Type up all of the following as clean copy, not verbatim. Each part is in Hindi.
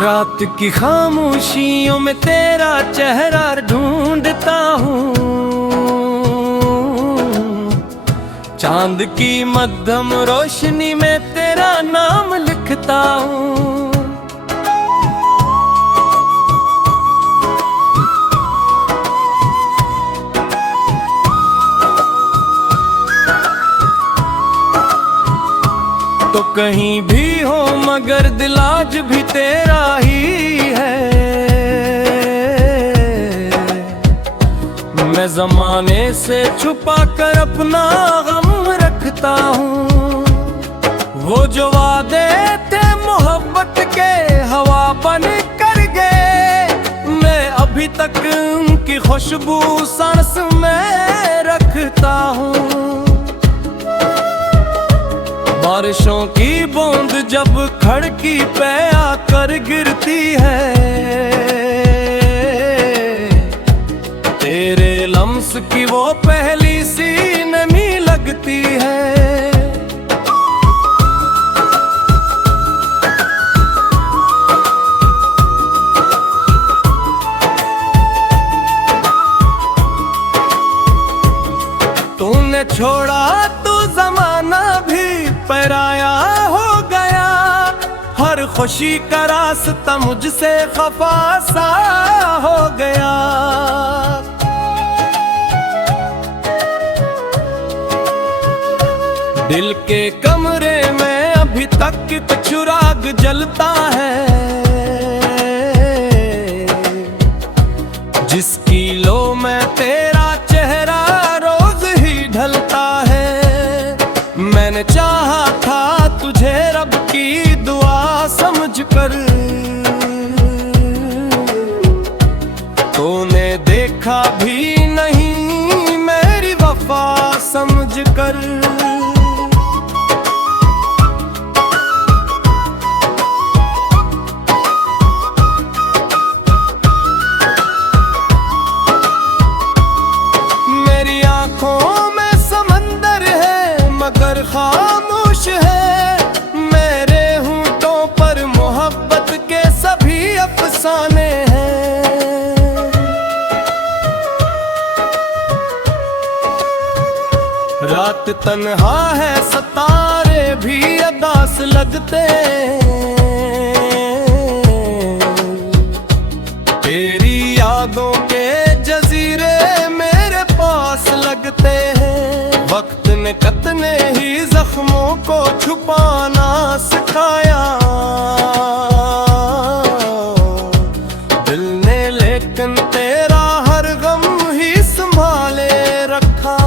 रात की खामोशियों में तेरा चेहरा ढूंढता हूँ, चांद की मध्यम रोशनी में तेरा नाम लिखता हूँ। तो कहीं भी हो मगर दिल आज भी तेरा ही है। मैं ज़माने से छुपा कर अपना गम रखता हूँ। वो जो वादे थे मोहब्बत के हवा बन कर गए, मैं अभी तक उनकी खुशबू सांस में रखता हूँ। बारिशों की बूंद जब खड़की पे आकर गिरती है, तेरे लम्स की वो पहली सी नमी लगती है। तूने छोड़ा तो जमाना भी पराया हो गया, हर खुशी का रास्ता मुझसे खफा सा हो गया। दिल के कमरे में अभी तक एक चिराग जलता है, जिसकी लो में तेरा चेहरा रोज ही ढलता है। मैंने चाहा था तुझे रब की दुआ समझकर, तूने देखा भी नहीं मेरी वफा समझकर। मेरी आंखों में समंदर है मगर खामोश है, मेरे होठों पर मोहब्बत के सभी अफसाने हैं। रात तन्हा है सितारे भी अदास लगते, तेरी यादों के जजीरे मेरे पास लगते हैं। वक्त ने कितने ही जख्मों को छुपाना सिखाया, दिल ने लेकिन तेरा हर गम ही संभाले रखा।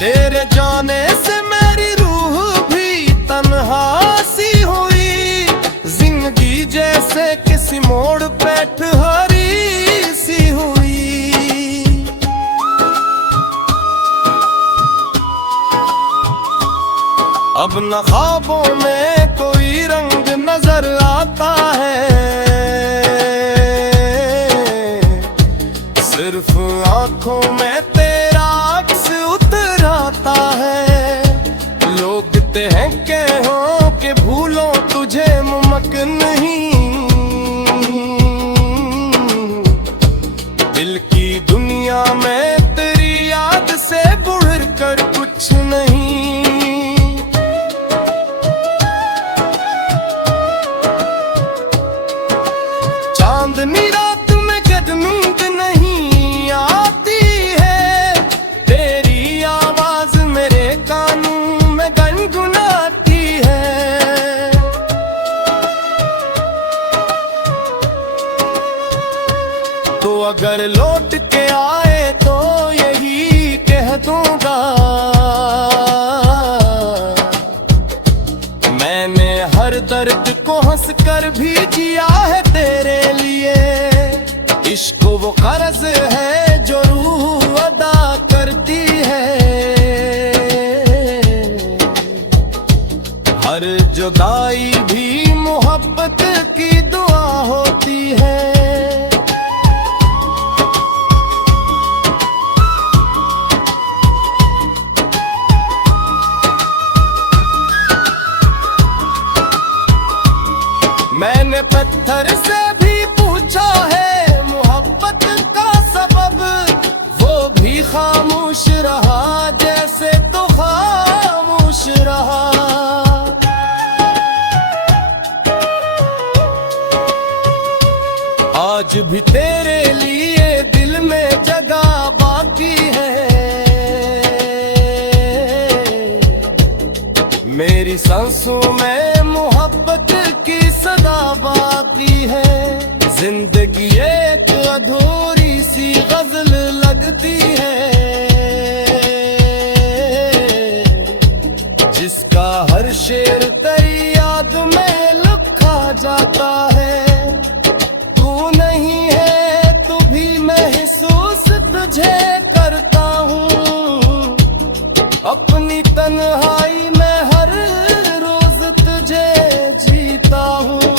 तेरे जाने से मेरी रूह भी तन्हा सी हुई, जिंदगी जैसे किसी मोड़ पे ठहरी सी हुई। अब न ख्वाबों में कोई रंग नजर आता है, सिर्फ आंखों में तेरा अक्स उतर आता है। लोग हैं के हो के भूलो तुझे मुमकिन नहीं, दिल की दुनिया में तेरी याद से बढ़ कर कुछ नहीं। चांदनी रात में जब नींद नहीं आती है, तेरी आवाज मेरे कानों में गुनगुनाती है। तो अगर लौट के आए तो यही कह दूंगा, मैंने हर दर्द को हंस कर भी जिया है तेरे लिए। इश्क वो कर्ज है जो रूह अदा करती है, हर जुदाई भी मोहब्बत की दुआ होती है। खामोश रहा, जैसे तो खामोश रहा। आज भी तेरे लिए दिल में जगह बाकी है, मेरी सांसों में मोहब्बत की सदा बाकी है। जिंदगी एक अधूरी सी गजल लगती है, जिसका हर शेर तेरी याद में लिखा जाता है। तू नहीं है तो भी महसूस तुझे करता हूँ, अपनी तन्हाई में हर रोज तुझे जीता हूँ।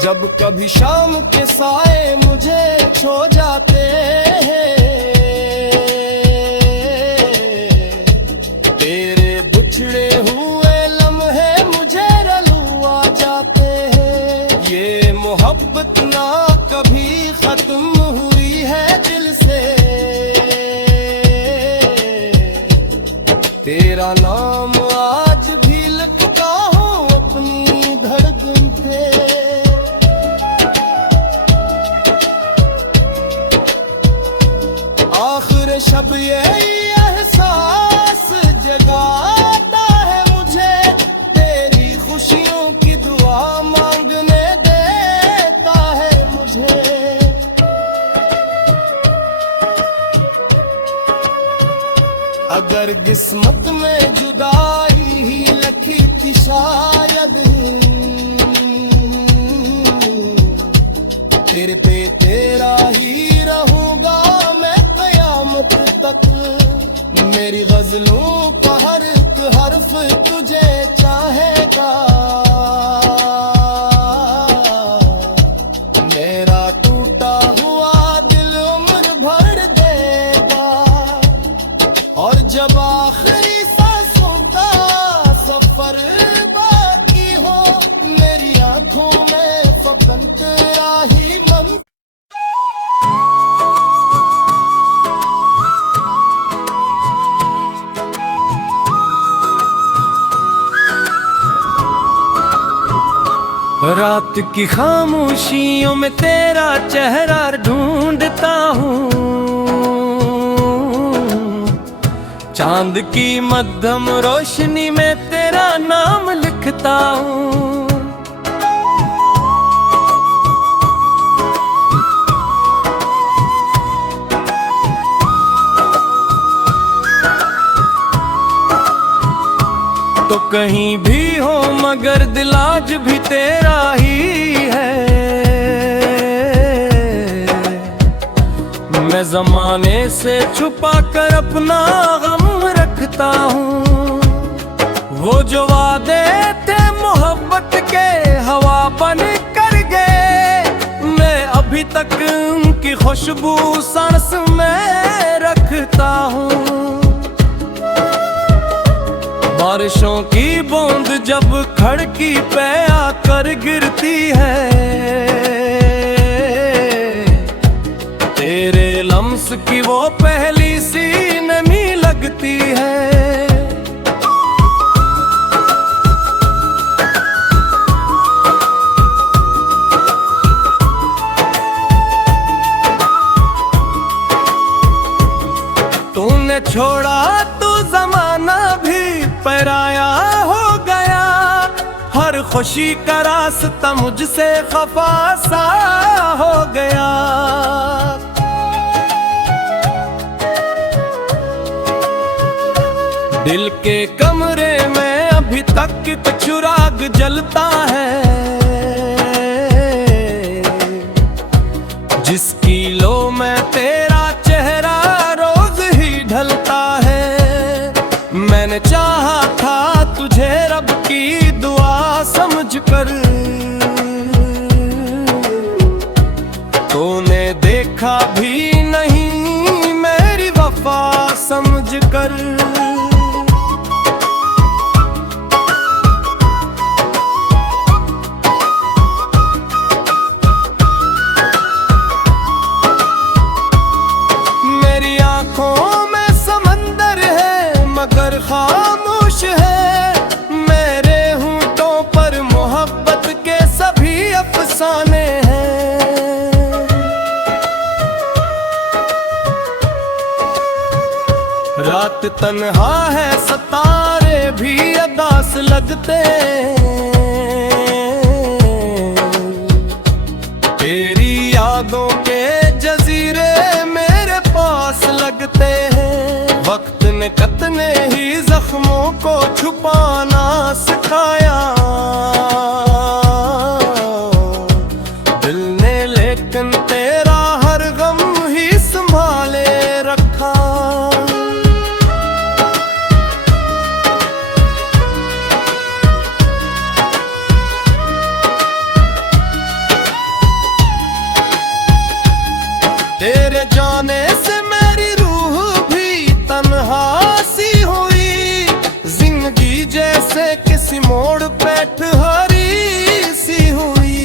जब कभी शाम के साए मुझे छो जाते हैं, तेरे बिछड़े हुए लम्हे मुझे रुला जाते हैं। ये मोहब्बत ना कभी खत्म हुई है दिल से, तेरा नाम आज भी लिखता हूँ अपनी धड़कन पे। आखिर शब ये एहसास जगाता है मुझे, तेरी खुशियों की दुआ मांगने देता है मुझे। अगर किस्मत में जुदाई ही लिखी थी शायद, फिर पे तेरा ही रहूंगा मैं कयामत तक। मेरी गजलों का हर एक हर्फ तुझे चाहेगा, मेरा टूटा हुआ दिल उम्र भर देगा। और जब आखिरी सांसों का सफर बाकी हो, मेरी आंखों में फकत तेरा ही मन। रात की खामोशियों में तेरा चेहरा ढूंढता हूँ, चांद की मध्यम रोशनी में तेरा नाम लिखता हूँ। तो कहीं भी हो मगर दिल आज भी तेरा ही है। मैं जमाने से छुपा कर अपना गम रखता हूँ, वो जो वादे थे मोहब्बत के हवा बन कर गए। मैं अभी तक उनकी खुशबू सांस में रखता हूँ। बारिशों की बूंद जब खड़की पे आकर गिरती है, तेरे लम्स की वो पहली सी नमी लगती है। तूने छोड़ा तो जमाना भी पराया हो गया, हर खुशी का रास्ता मुझसे खफा सा हो गया। दिल के कमरे में अभी तक एक चिराग जलता है, जिसकी लो में तेरा चेहरा रोज ही ढलता है। मैंने चाहा था तुझे रब की दुआ समझकर, तूने देखा भी नहीं मेरी वफा समझकर। रात तन्हा है सितारे भी अदास लगते, तेरी यादों के जजीरे मेरे पास लगते हैं। वक्त ने कितने ही जख्मों को छुपाना सिखाया, दिल ने लेकिन तेरा हर गम ही संभाले रखा। तेरे जाने से मेरी रूह भी तन्हा सी हुई, जिंदगी जैसे किसी मोड़ पे ठहरी सी हुई।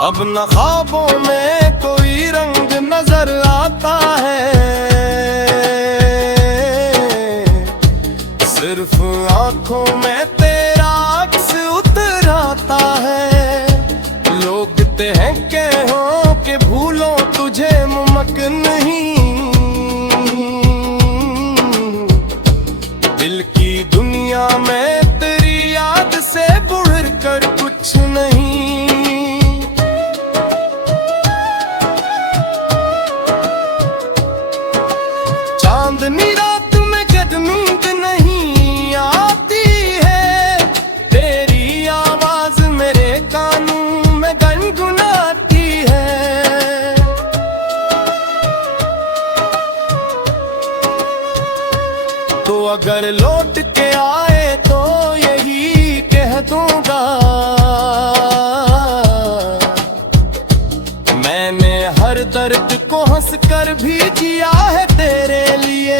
अब न ख्वाबों में कोई रंग नजर आता है, सिर्फ आंखों में तेरा अक्स उतर आता है। लोग हैं के हो कि भूलो तुझे मुमकिन नहीं, दिल की दुनिया में तेरी याद से बढ़ कर कुछ नहीं। चांदनी रात में जब नींद नहीं आती है, तेरी आवाज मेरे कानों में गुनगुनाती है। तो अगर लौट के आए तो यही कह दूंगा, मैंने हर दर्द को हंस कर भी जिया है तेरे लिए।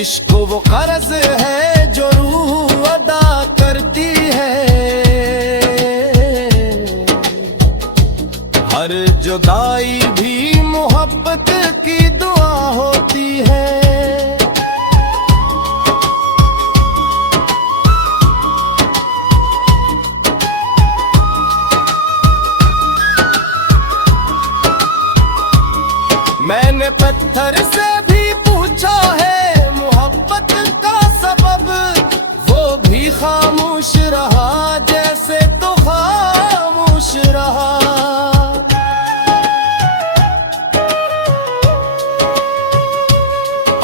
इश्क वो कर्ज है जो रूह अदा करती है, हर जुदाई भी मोहब्बत की दुआ होती है। मैंने पत्थर से भी पूछा है मोहब्बत का सबब, वो भी खामोश रहा जैसे तो खामोश रहा।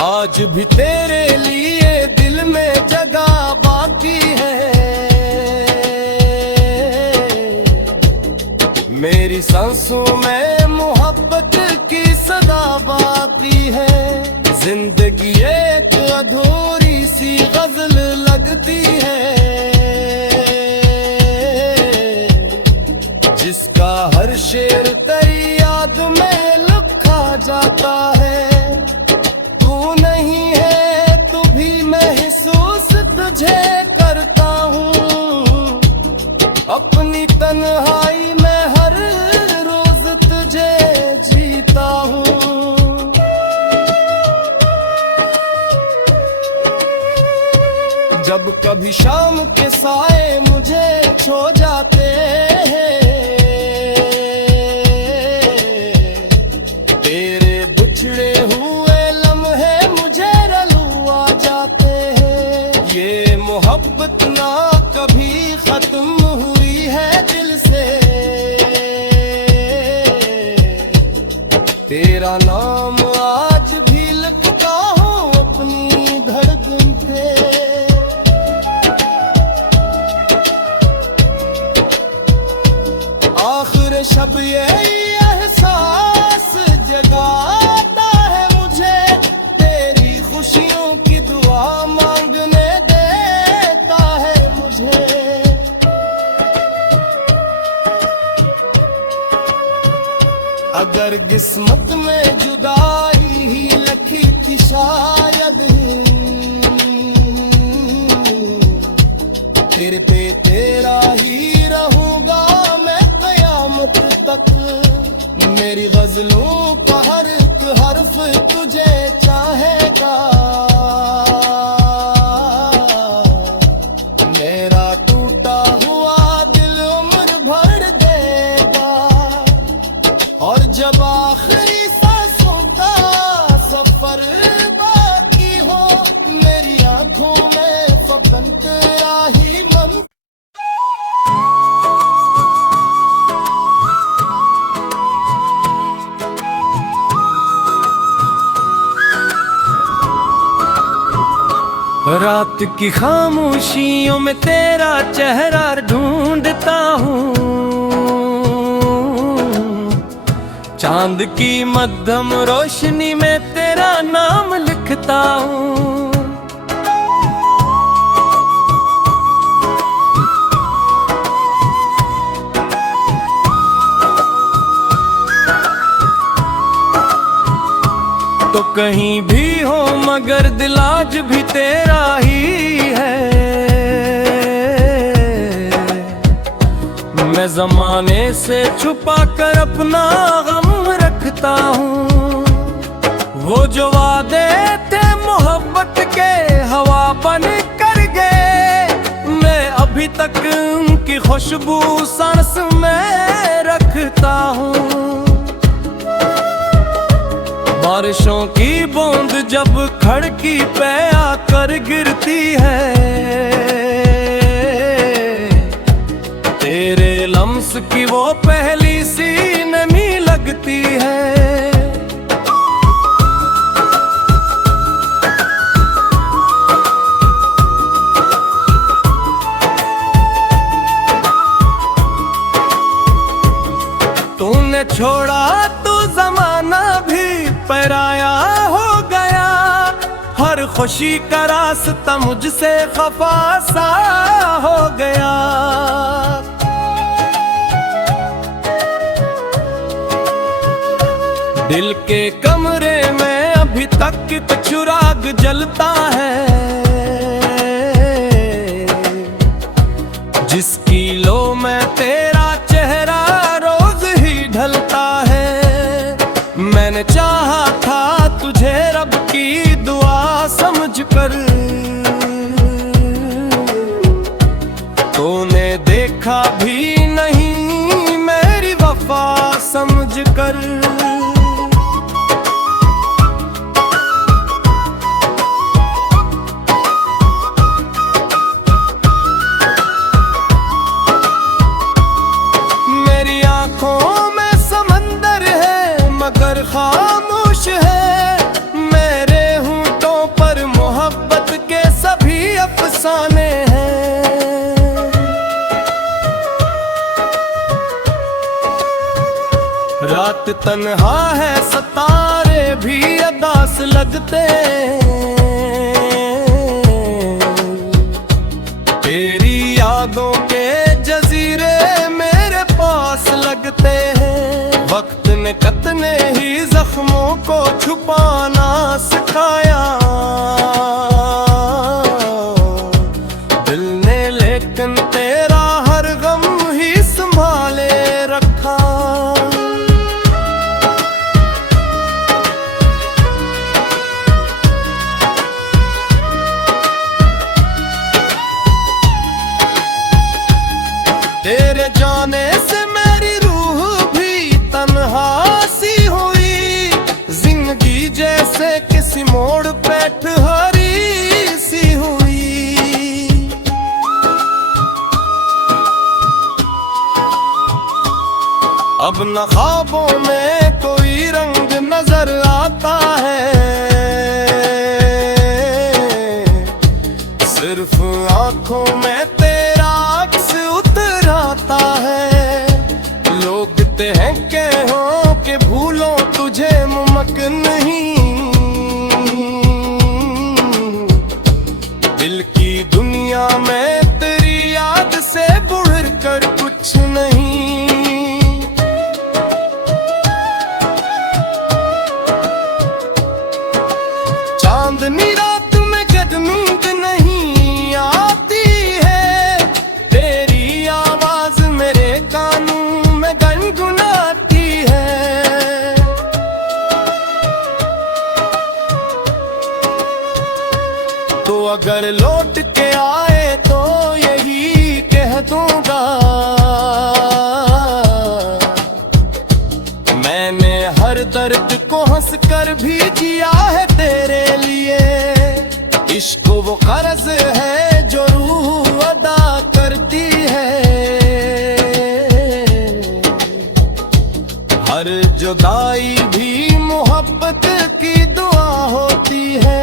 आज भी तेरे लिए दिल में जगह बाकी है, मेरी सांसों में मोहब्बत की सदा बाकी है। जिंदगी एक अधूरी सी गजल लगती है, जिसका हर शेर तेरी याद में लिखा जाता है। तू नहीं है तो भी महसूस तुझे करता हूँ, अपनी तन्हाई में हर रोज तुझे जीता हूँ। जब कभी शाम के साए मुझे छो जाते हैं, तेरे बिछड़े हुए लम्हे मुझे रलुआ जाते हैं। ये मोहब्बत ना कभी खत्म हुई है दिल से, तेरा नाम आज भी लिखता हूँ अपनी धड़कन पे। आखिर शब ये एहसास जगाता है मुझे, तेरी खुशियों की दुआ मांगने देता है मुझे। अगर किस्मत में जुदाई ही लिखी थी शायद, फिर पे तेरा ही रहूंगा मैं कयामत तक। मेरी गजलों का हर एक हर्फ तुझे चाहेगा, मेरा टूटा हुआ दिल उम्र भर देगा। रात की खामोशियों में तेरा चेहरा ढूंढता हूँ, चांद की मध्यम रोशनी में तेरा नाम लिखता हूँ। तो कहीं भी हो मगर दिल आज भी तेरा ही है। मैं ज़माने से छुपा कर अपना गम रखता हूँ। वो जो वादे थे मोहब्बत के हवा बन कर गए, मैं अभी तक उनकी खुशबू सांस में रखता हूँ। बारिशों की बूंद जब खड़की पे आकर गिरती है, तेरे लम्स की वो पहली सी नमी लगती है। तूने छोड़ा तो जमाना भी पराया हो गया, हर खुशी का रास्ता मुझसे खफा सा हो गया। दिल के कमरे में अभी तक एक चिराग जलता है, जिसकी लो में तेरा चेहरा रोज ही ढलता है। मैंने चाहा था तुझे रब की दुआ समझकर, तूने देखा भी नहीं मेरी वफा समझकर। मेरी आंखों में समंदर है मगर खामोश है, मेरे होंठों पर मोहब्बत के सभी अफसाने हैं। रात तन्हा है सितारे भी अदास लगते, तेरी यादों के जजीरे मेरे पास लगते हैं। वक्त ने कितने ही जख्मों को छुपाना सिखाया, दिल ने लेकिन तेरा हर गम ही संभाले रखा। तेरे जाने से मेरी रूह भी तन्हा सी हुई, जिंदगी जैसे किसी मोड़ पे ठहरी सी हुई। अब न ख्वाबों में कोई रंग नजर आता है, सिर्फ आंखों में तेरा अक्स उतर आता है। लोग हैं के हो कि भूलो तुझे मुमकिन नहीं, दिल की दुनिया में तेरी याद से बढ़ कर कुछ नहीं। चांदनी रात में जब नींद नहीं आती है, तेरी आवाज मेरे कानों में गुनगुनाती है। तो अगर लौट के आए तो यही कह दूंगा, मैंने हर दर्द को हंस कर भी जिया है तेरे लिए। इश्क वो कर्ज है जो रूह अदा करती है, हर जुदाई भी मोहब्बत की दुआ होती है।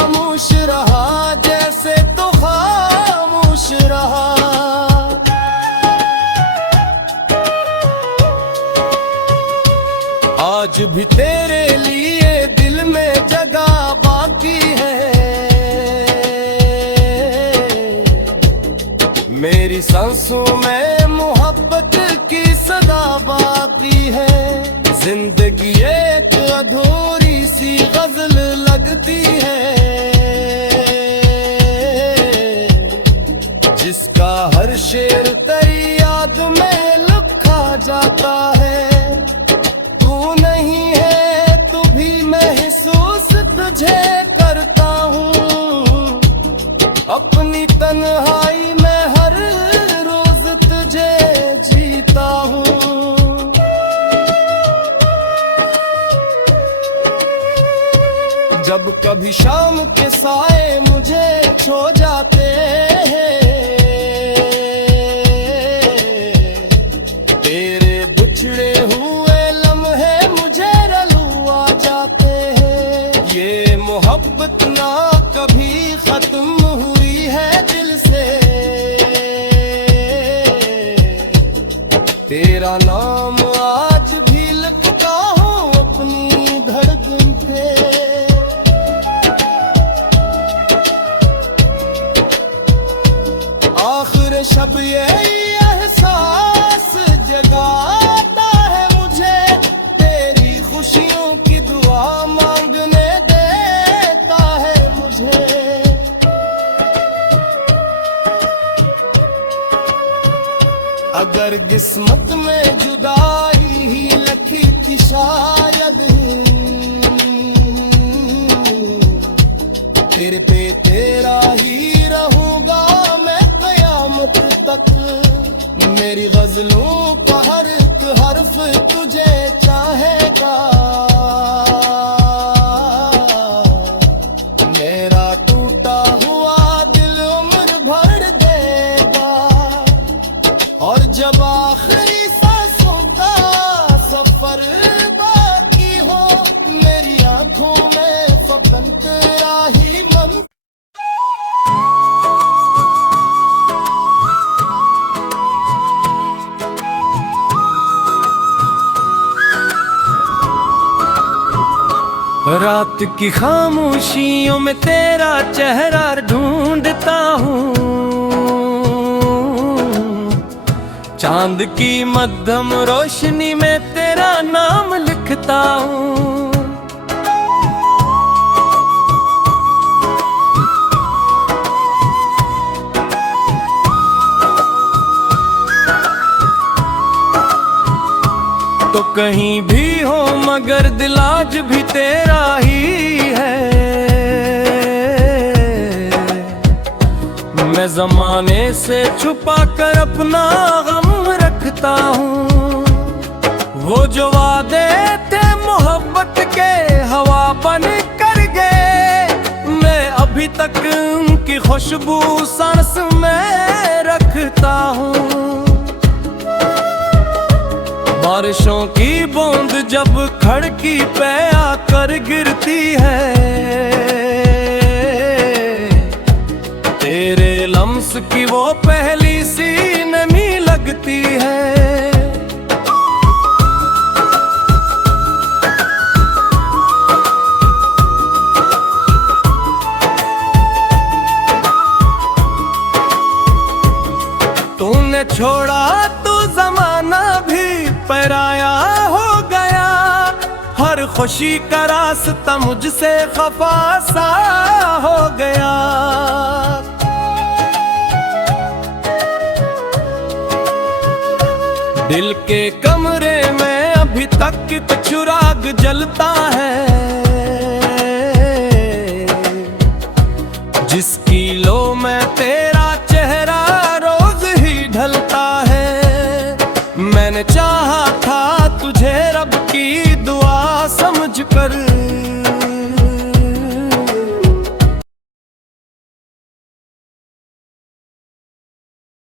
खामोश रहा, जैसे तो खामोश रहा। आज भी तेरे लिए दिल में जगह बाकी है, मेरी सांसों में मोहब्बत की सदा बाकी है। जिंदगी एक अधूरी सी गजल लगती है, जिसका हर शेर तेरी याद में लिखा जाता है। तू नहीं है तो भी महसूस तुझे करता हूँ, अपनी तन्हाई में हर रोज तुझे जीता हूँ। जब कभी शाम के साए मुझे छो जाते हैं, तेरे बिछड़े हुए लम्हे मुझे रुला जाते हैं। ये मोहब्बत ना कभी खत्म हुई है दिल से, तेरा नाम आज भी लिखता हूँ अपनी धड़कन पे। आखिर शब ये एहसास जगाता है मुझे, तेरी खुशियों की दुआ मांगने देता है मुझे। अगर किस्मत में जुदाई ही लिखी थी शायद, तेरे पे तेरा ही रहूंगा मैं क़यामत तक। मेरी गजलों का हर एक हर्फ तुझे चाहेगा, मेरा टूटा हुआ दिल उम्र भर देगा। और जब आखिरी सांसों का सफर बाकी हो, मेरी आंखों में फकत तेरा ही मन। रात की खामोशियों में तेरा चेहरा ढूंढता हूँ, चांद की मध्यम रोशनी में तेरा नाम लिखता हूँ। तो कहीं भी हो मगर दिल आज भी तेरा ही है। मैं ज़माने से छुपा कर अपना गम रखता हूँ, वो जो वादे थे मोहब्बत के हवा बन कर गए। मैं अभी तक उनकी खुशबू सांस में रखता हूँ। बारिशों की बूंद जब खड़की पे आकर गिरती है, तेरे लम्स की वो पहली सी नमी लगती है। तूने छोड़ा तो जमाना भी पराया हो गया, हर खुशी का रास्ता मुझसे खफा सा हो गया। दिल के कमरे में अभी तक एक चिराग जलता है, जिसकी लो में तेरा चेहरा रोज ही ढलता है। मैंने चाहा था तुझे रब की